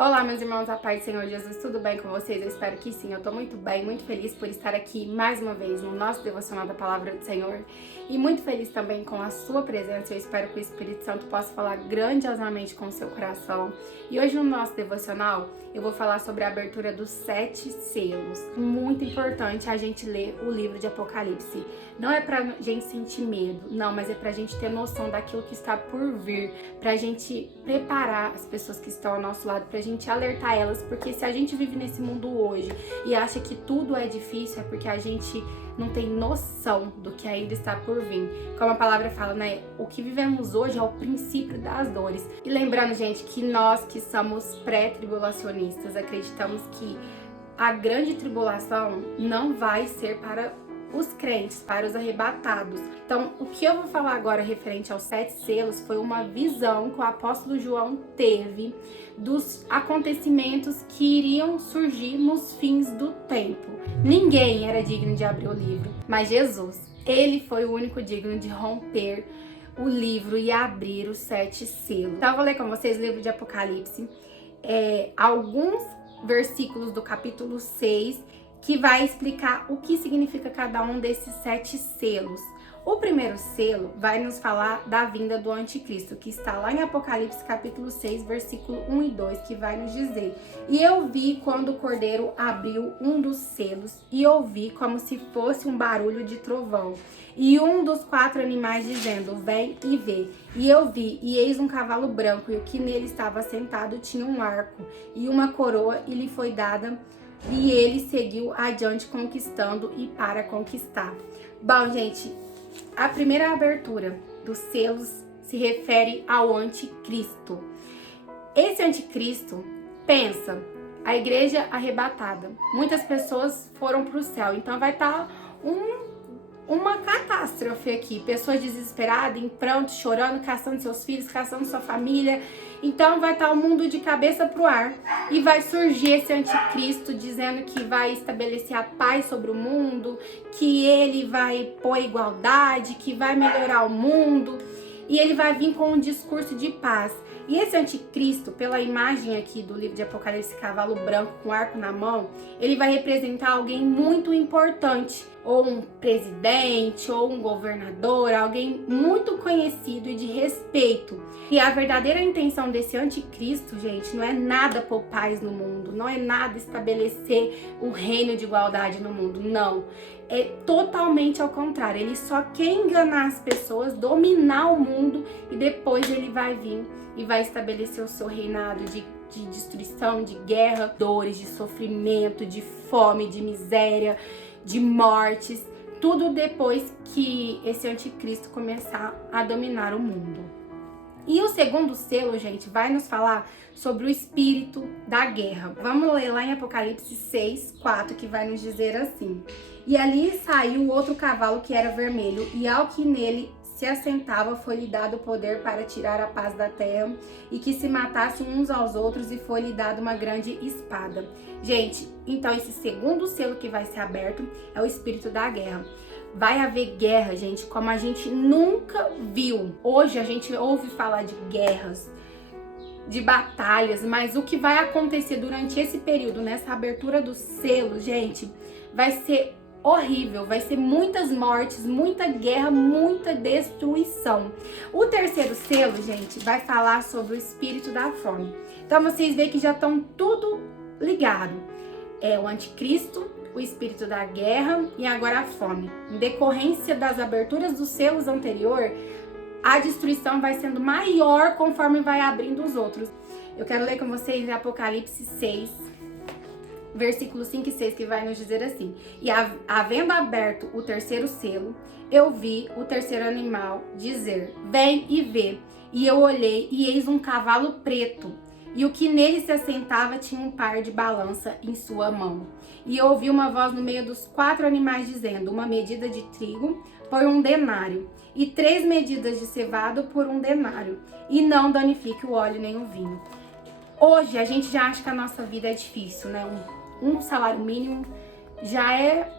Olá, meus irmãos, a paz do Senhor Jesus, tudo bem com vocês? Eu espero que sim, eu tô muito bem, muito feliz por estar aqui mais uma vez no nosso devocional da Palavra do Senhor e muito feliz também com a sua presença. Eu espero que o Espírito Santo possa falar grandiosamente com o seu coração. E hoje no nosso devocional eu vou falar sobre a abertura dos 7 selos. Muito importante a gente ler o livro de Apocalipse. Não é pra gente sentir medo, não, mas é pra gente ter noção daquilo que está por vir, pra gente preparar as pessoas que estão ao nosso lado, pra gente alertar elas, porque se a gente vive nesse mundo hoje e acha que tudo é difícil, é porque a gente não tem noção do que ainda está por vir. Como a palavra fala, né? O que vivemos hoje é o princípio das dores. E lembrando, gente, que nós que somos pré-tribulacionistas, acreditamos que a grande tribulação não vai ser para os crentes, para os arrebatados. Então, o que eu vou falar agora referente aos 7 selos foi uma visão que o apóstolo João teve dos acontecimentos que iriam surgir nos fins do tempo. Ninguém era digno de abrir o livro, mas Jesus, ele foi o único digno de romper o livro e abrir os 7 selos. Então, eu vou ler com vocês o livro de Apocalipse, alguns versículos do capítulo 6, que vai explicar o que significa cada um desses 7 selos. O primeiro selo vai nos falar da vinda do anticristo, que está lá em Apocalipse capítulo 6, versículo 1 e 2, que vai nos dizer: E eu vi quando o cordeiro abriu um dos selos, e ouvi como se fosse um barulho de trovão, e um dos 4 animais dizendo: Vem e vê. E eu vi, e eis um cavalo branco, e o que nele estava sentado tinha um arco, e uma coroa, e lhe foi dada, e ele seguiu adiante conquistando e para conquistar. Bom, gente, a primeira abertura dos selos se refere ao anticristo. Esse anticristo, pensa, a igreja arrebatada. Muitas pessoas foram para o céu, então vai estar uma catástrofe aqui. Pessoas desesperadas, em pranto, chorando, caçando seus filhos, caçando sua família. Então vai estar o mundo de cabeça pro ar. E vai surgir esse anticristo dizendo que vai estabelecer a paz sobre o mundo, que ele vai pôr igualdade, que vai melhorar o mundo. E ele vai vir com um discurso de paz. E esse anticristo, pela imagem aqui do livro de Apocalipse, cavalo branco com arco na mão, ele vai representar alguém muito importante, ou um presidente, ou um governador, alguém muito conhecido e de respeito. E a verdadeira intenção desse anticristo, gente, não é nada pôr paz no mundo, não é nada estabelecer o reino de igualdade no mundo, não. É totalmente ao contrário, ele só quer enganar as pessoas, dominar o mundo e depois ele vai vir e vai estabelecer o seu reinado de destruição, de guerra, dores, de sofrimento, de fome, de miséria, de mortes, tudo depois que esse anticristo começar a dominar o mundo. E o segundo selo, gente, vai nos falar sobre o espírito da guerra. Vamos ler lá em Apocalipse 6, 4, que vai nos dizer assim: E ali saiu outro cavalo que era vermelho, e ao que nele se assentava foi-lhe dado o poder para tirar a paz da terra, e que se matassem uns aos outros, e foi-lhe dado uma grande espada. Gente, então esse segundo selo que vai ser aberto é o espírito da guerra. Vai haver guerra, gente, como a gente nunca viu. Hoje a gente ouve falar de guerras, de batalhas, mas o que vai acontecer durante esse período, nessa abertura do selo, gente, vai ser horrível, vai ser muitas mortes, muita guerra, muita destruição. O terceiro selo, gente, vai falar sobre o espírito da fome. Então vocês veem que já estão tudo ligado. É o anticristo, o espírito da guerra e agora a fome. Em decorrência das aberturas dos selos anterior, a destruição vai sendo maior conforme vai abrindo os outros. Eu quero ler com vocês Apocalipse 6, versículos 5 e 6, que vai nos dizer assim: E havendo aberto o terceiro selo, eu vi o terceiro animal dizer: Vem e vê. E eu olhei, e eis um cavalo preto, e o que nele se assentava tinha um par de balança em sua mão. E eu ouvi uma voz no meio dos 4 animais dizendo: Uma medida de trigo por 1 denário, e 3 medidas de cevado por 1 denário, e não danifique o óleo nem o vinho. Hoje a gente já acha que a nossa vida é difícil, né? Um salário mínimo já é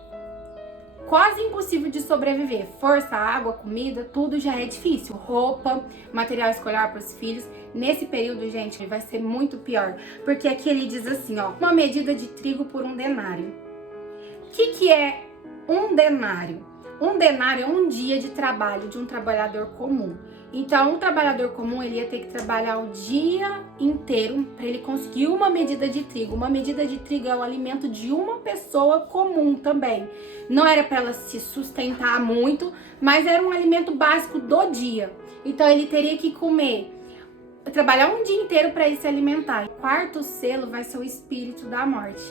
quase impossível de sobreviver. Força, água, comida, tudo já é difícil. Roupa, material escolar para os filhos. Nesse período, gente, vai ser muito pior. Porque aqui ele diz assim, ó, uma medida de trigo por 1 denário. O que é 1 denário? 1 denário é um dia de trabalho de um trabalhador comum. Então, um trabalhador comum, ele ia ter que trabalhar o dia inteiro para ele conseguir uma medida de trigo. Uma medida de trigo é o alimento de uma pessoa comum também. Não era para ela se sustentar muito, mas era um alimento básico do dia. Então, ele teria que comer, trabalhar um dia inteiro para ele se alimentar. O 4º selo vai ser o espírito da morte.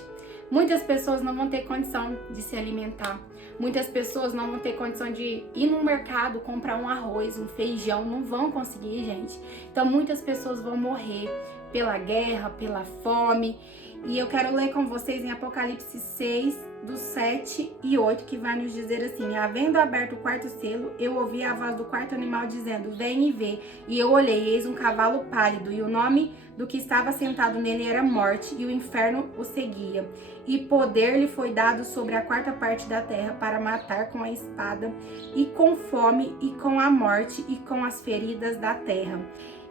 Muitas pessoas não vão ter condição de se alimentar. Muitas pessoas não vão ter condição de ir no mercado, comprar um arroz, um feijão. Não vão conseguir, gente. Então, muitas pessoas vão morrer pela guerra, pela fome. E eu quero ler com vocês em Apocalipse 6, do 7 e 8, que vai nos dizer assim: havendo aberto o 4º selo, eu ouvi a voz do 4º animal dizendo, vem e vê. E eu olhei, eis um cavalo pálido, e o nome do que estava sentado nele era Morte, e o inferno o seguia. E poder lhe foi dado sobre a 4ª parte da terra para matar com a espada, e com fome, e com a morte, e com as feridas da terra.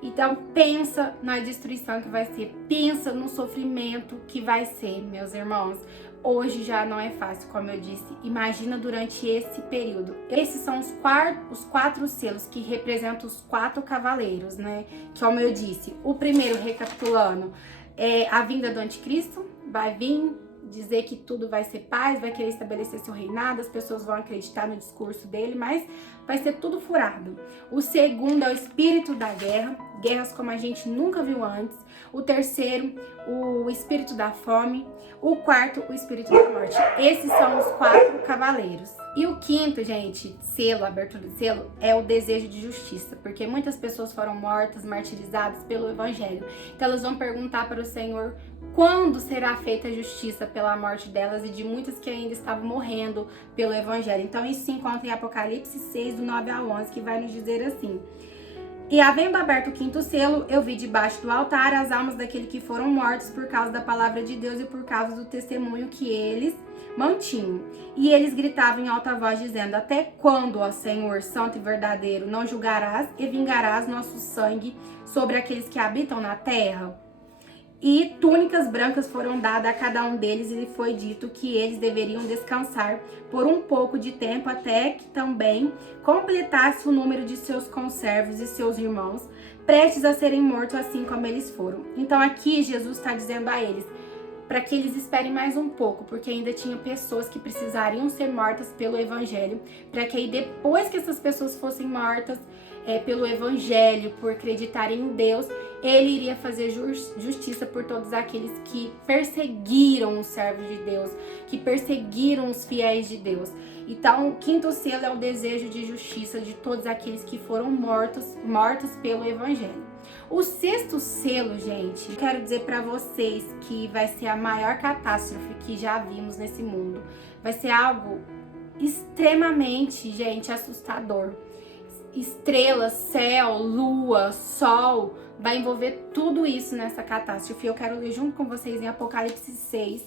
Então, pensa na destruição que vai ser, pensa no sofrimento que vai ser, meus irmãos. Hoje já não é fácil, como eu disse. Imagina durante esse período. Esses são os 4 selos que representam os 4 cavaleiros, né? Como eu disse, o primeiro, recapitulando, é a vinda do anticristo. Vai vir dizer que tudo vai ser paz, vai querer estabelecer seu reinado, as pessoas vão acreditar no discurso dele, mas vai ser tudo furado. O segundo é o espírito da guerra, guerras como a gente nunca viu antes. O terceiro, o espírito da fome. O 4º, o espírito da morte. Esses são os 4 cavaleiros. E o 5º, gente, selo, abertura de selo, é o desejo de justiça, porque muitas pessoas foram mortas, martirizadas pelo evangelho. Então elas vão perguntar para o Senhor quando será feita a justiça pela morte delas e de muitas que ainda estavam morrendo pelo evangelho. Então isso se encontra em Apocalipse 6, do 9 ao 11, que vai nos dizer assim: e havendo aberto o 5º selo, eu vi debaixo do altar as almas daqueles que foram mortos por causa da palavra de Deus e por causa do testemunho que eles mantinham. E eles gritavam em alta voz, dizendo: até quando, ó Senhor, santo e verdadeiro, não julgarás e vingarás nosso sangue sobre aqueles que habitam na terra? E túnicas brancas foram dadas a cada um deles, e lhe foi dito que eles deveriam descansar por um pouco de tempo, até que também completasse o número de seus conservos e seus irmãos, prestes a serem mortos assim como eles foram. Então aqui Jesus está dizendo a eles para que eles esperem mais um pouco, porque ainda tinha pessoas que precisariam ser mortas pelo evangelho, para que aí depois que essas pessoas fossem mortas pelo evangelho, por acreditarem em Deus, ele iria fazer justiça por todos aqueles que perseguiram os servos de Deus, que perseguiram os fiéis de Deus. Então, o 5º selo é o desejo de justiça de todos aqueles que foram mortos pelo evangelho. O 6º selo, gente, quero dizer para vocês que vai ser a maior catástrofe que já vimos nesse mundo. Vai ser algo extremamente, gente, assustador. Estrelas, céu, lua, sol, vai envolver tudo isso nessa catástrofe. Eu quero ler junto com vocês em Apocalipse 6,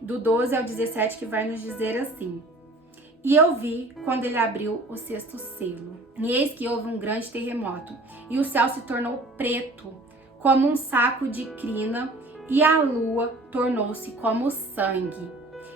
do 12 ao 17, que vai nos dizer assim: e eu vi quando ele abriu o 6º selo, e eis que houve um grande terremoto, e o céu se tornou preto, como um saco de crina, e a lua tornou-se como sangue.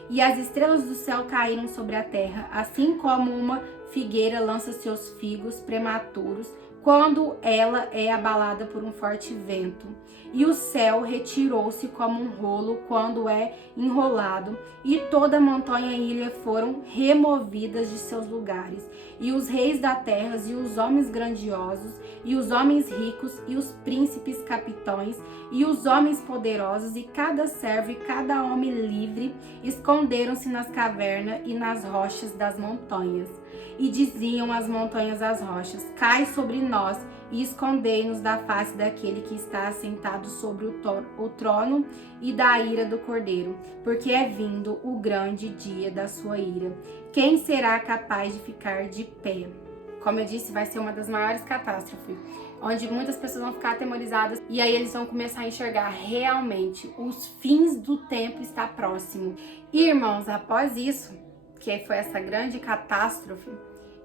E as estrelas do céu caíram sobre a terra, assim como uma figueira lança seus figos prematuros quando ela é abalada por um forte vento. E o céu retirou-se como um rolo quando é enrolado, e toda montanha e ilha foram removidas de seus lugares. E os reis da terra, e os homens grandiosos, e os homens ricos, e os príncipes capitães, e os homens poderosos, e cada servo e cada homem livre, esconderam-se nas cavernas e nas rochas das montanhas. E diziam as montanhas às rochas: cai sobre nós e escondei-nos da face daquele que está assentado sobre o trono e da ira do Cordeiro, porque é vindo o grande dia da sua ira. Quem será capaz de ficar de pé? Como eu disse, vai ser uma das maiores catástrofes, onde muitas pessoas vão ficar atemorizadas e aí eles vão começar a enxergar realmente os fins do tempo está próximo. E, irmãos, após isso, que foi essa grande catástrofe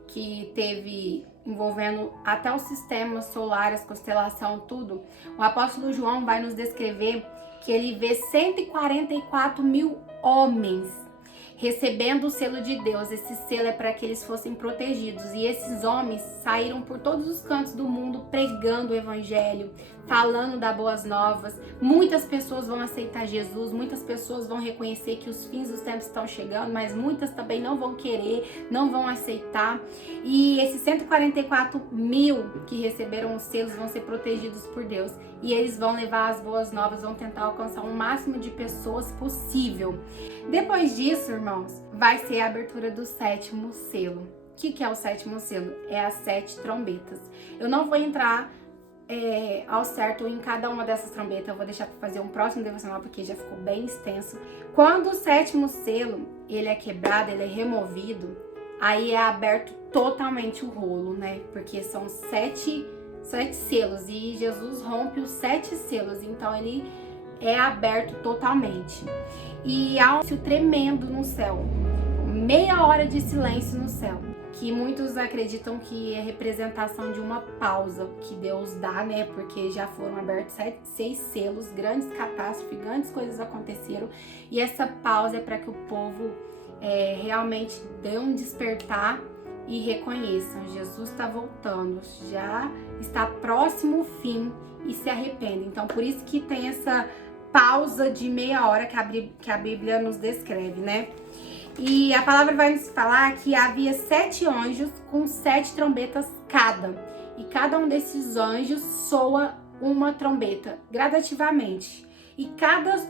que teve envolvendo até o sistema solar, as constelações, tudo, o apóstolo João vai nos descrever que ele vê 144 mil homens recebendo o selo de Deus. Esse selo é para que eles fossem protegidos. E esses homens saíram por todos os cantos do mundo pregando o evangelho, falando das boas novas. Muitas pessoas vão aceitar Jesus, muitas pessoas vão reconhecer que os fins dos tempos estão chegando, mas muitas também não vão querer, não vão aceitar. E esses 144 mil que receberam os selos vão ser protegidos por Deus. E eles vão levar as boas novas, vão tentar alcançar o máximo de pessoas possível. Depois disso, irmãos, vai ser a abertura do 7º selo. O que é o 7º selo? É as 7 trombetas. Eu não vou entrar ao certo em cada uma dessas trombetas, eu vou deixar para fazer um próximo devocional porque já ficou bem extenso. Quando o 7º selo ele é quebrado, ele é removido, aí é aberto totalmente o rolo, né? Porque são 7 selos e Jesus rompe os 7 selos, então ele é aberto totalmente. E há um silêncio tremendo no céu, meia hora de silêncio no céu, que muitos acreditam que é representação de uma pausa que Deus dá, né? Porque já foram abertos 6 selos, grandes catástrofes, grandes coisas aconteceram, e essa pausa é para que o povo realmente dê um despertar e reconheçam, Jesus está voltando, já está próximo o fim e se arrependem. Então, por isso que tem essa pausa de meia hora que a Bíblia nos descreve, né? E a palavra vai nos falar que havia 7 anjos com 7 trombetas cada. E cada um desses anjos soa uma trombeta gradativamente. E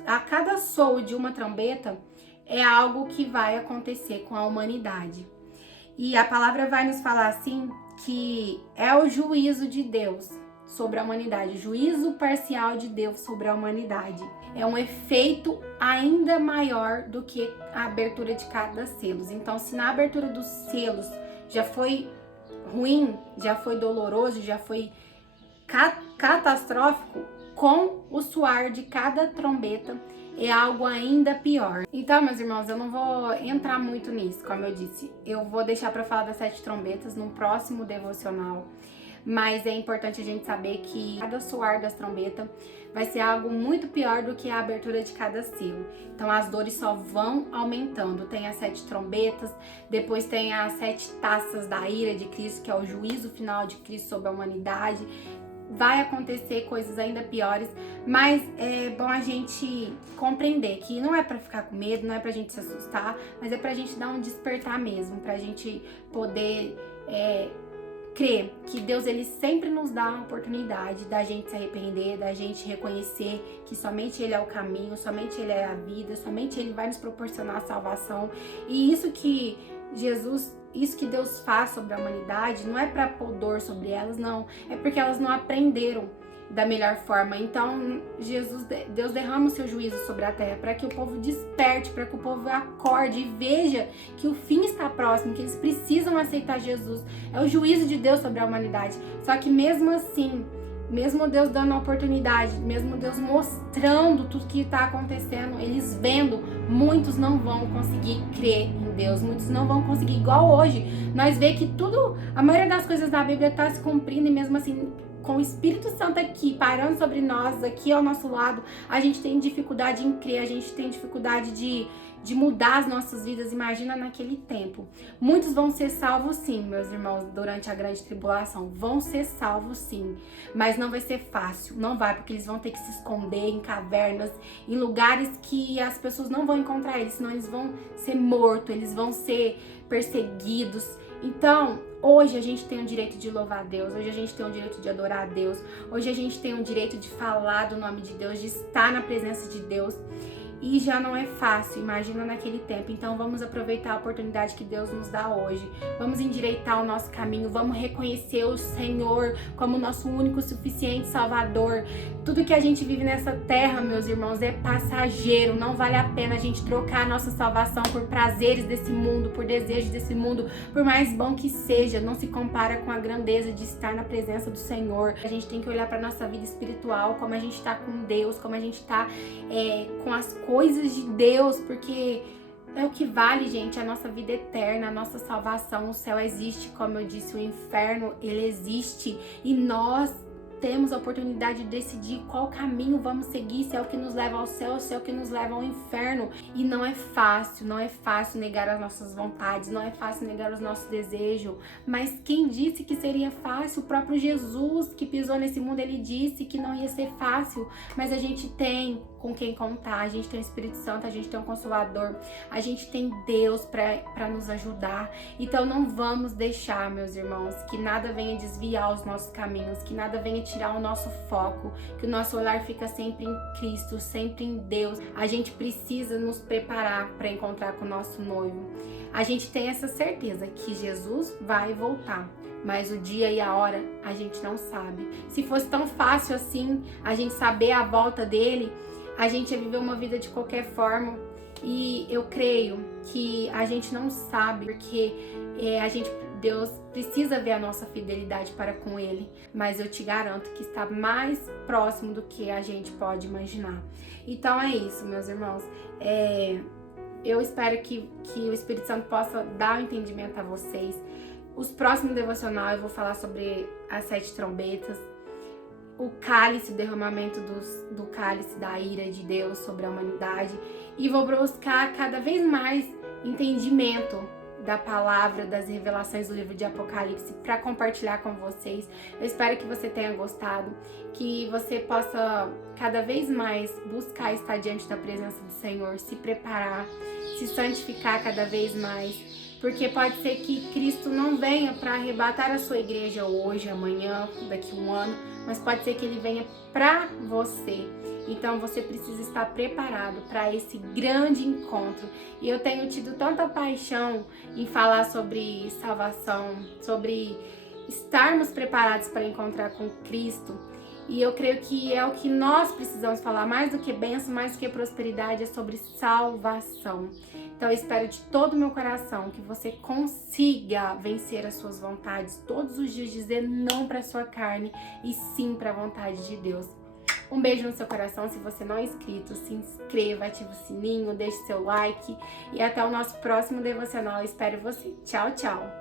a cada soa de uma trombeta é algo que vai acontecer com a humanidade. E a palavra vai nos falar assim que é o juízo de Deus sobre a humanidade, o juízo parcial de Deus sobre a humanidade. É um efeito ainda maior do que a abertura de cada selos. Então, se na abertura dos selos já foi ruim, já foi doloroso, já foi catastrófico, com o soar de cada trombeta é algo ainda pior. Então, meus irmãos, eu não vou entrar muito nisso, como eu disse. Eu vou deixar para falar das 7 trombetas no próximo devocional. Mas é importante a gente saber que cada soar das trombetas vai ser algo muito pior do que a abertura de cada selo. Então as dores só vão aumentando. Tem as 7 trombetas, depois tem as 7 taças da ira de Cristo, que é o juízo final de Cristo sobre a humanidade. Vai acontecer coisas ainda piores, mas é bom a gente compreender que não é pra ficar com medo, não é pra gente se assustar, mas é pra gente dar um despertar mesmo, pra gente poder crer que Deus ele sempre nos dá a oportunidade da gente se arrepender, da gente reconhecer que somente Ele é o caminho, somente Ele é a vida, somente Ele vai nos proporcionar a salvação. E isso que Deus faz sobre a humanidade não é para pôr dor sobre elas, não. É porque elas não aprenderam da melhor forma. Então, Deus derrama o seu juízo sobre a terra para que o povo desperte, para que o povo acorde e veja que o fim está próximo, que eles precisam aceitar Jesus. É o juízo de Deus sobre a humanidade. Só que mesmo assim, mesmo Deus dando a oportunidade, mesmo Deus mostrando tudo que está acontecendo, eles vendo, muitos não vão conseguir crer em Deus, muitos não vão conseguir, igual hoje. Nós vemos que tudo, a maioria das coisas da Bíblia está se cumprindo e mesmo assim, com o Espírito Santo aqui, parando sobre nós, aqui ao nosso lado, a gente tem dificuldade em crer, a gente tem dificuldade de mudar as nossas vidas. Imagina naquele tempo. Muitos vão ser salvos sim, meus irmãos, durante a grande tribulação. Vão ser salvos sim, mas não vai ser fácil, não vai, porque eles vão ter que se esconder em cavernas, em lugares que as pessoas não vão encontrar eles, senão eles vão ser mortos, eles vão ser perseguidos. Então, hoje a gente tem o direito de louvar a Deus, hoje a gente tem o direito de adorar a Deus, hoje a gente tem o direito de falar do nome de Deus, de estar na presença de Deus. E já não é fácil, imagina naquele tempo. Então vamos aproveitar a oportunidade que Deus nos dá hoje. Vamos endireitar o nosso caminho, vamos reconhecer o Senhor como nosso único, suficiente Salvador. Tudo que a gente vive nessa terra, meus irmãos, é passageiro. Não vale a pena a gente trocar a nossa salvação por prazeres desse mundo, por desejos desse mundo, por mais bom que seja. Não se compara com a grandeza de estar na presença do Senhor. A gente tem que olhar para nossa vida espiritual, como a gente está com Deus, como a gente está com as coisas de Deus, porque é o que vale, gente, a nossa vida eterna, a nossa salvação. O céu existe, como eu disse, o inferno, ele existe, e nós temos a oportunidade de decidir qual caminho vamos seguir, se é o que nos leva ao céu, se é o que nos leva ao inferno. E não é fácil negar as nossas vontades, não é fácil negar os nossos desejos, mas quem disse que seria fácil? O próprio Jesus que pisou nesse mundo, ele disse que não ia ser fácil, mas a gente tem com quem contar, a gente tem o Espírito Santo, a gente tem um Consolador, a gente tem Deus para nos ajudar. Então não vamos deixar, meus irmãos, que nada venha desviar os nossos caminhos, que nada venha tirar o nosso foco, que o nosso olhar fica sempre em Cristo, sempre em Deus. A gente precisa nos preparar para encontrar com o nosso noivo. A gente tem essa certeza que Jesus vai voltar, mas o dia e a hora a gente não sabe. Se fosse tão fácil assim a gente saber a volta dele, a gente ia viver uma vida de qualquer forma. E eu creio que a gente não sabe, porque Deus precisa ver a nossa fidelidade para com Ele, mas eu te garanto que está mais próximo do que a gente pode imaginar. Então é isso, meus irmãos. Eu espero que o Espírito Santo possa dar o entendimento a vocês. Os próximos devocionais eu vou falar sobre as 7 trombetas, o cálice, o derramamento do cálice da ira de Deus sobre a humanidade, e vou buscar cada vez mais entendimento da palavra, das revelações do livro de Apocalipse para compartilhar com vocês. Eu espero que você tenha gostado, que você possa cada vez mais buscar estar diante da presença do Senhor, se preparar, se santificar cada vez mais, porque pode ser que Cristo não venha para arrebatar a sua igreja hoje, amanhã, daqui a um ano, mas pode ser que ele venha para você. Então você precisa estar preparado para esse grande encontro. E eu tenho tido tanta paixão em falar sobre salvação, sobre estarmos preparados para encontrar com Cristo. E eu creio que é o que nós precisamos falar, mais do que bênção, mais do que prosperidade, é sobre salvação. Então eu espero de todo o meu coração que você consiga vencer as suas vontades, todos os dias dizer não para a sua carne e sim para a vontade de Deus. Um beijo no seu coração. Se você não é inscrito, se inscreva, ative o sininho, deixe seu like e até o nosso próximo devocional. Eu espero você. Tchau, tchau!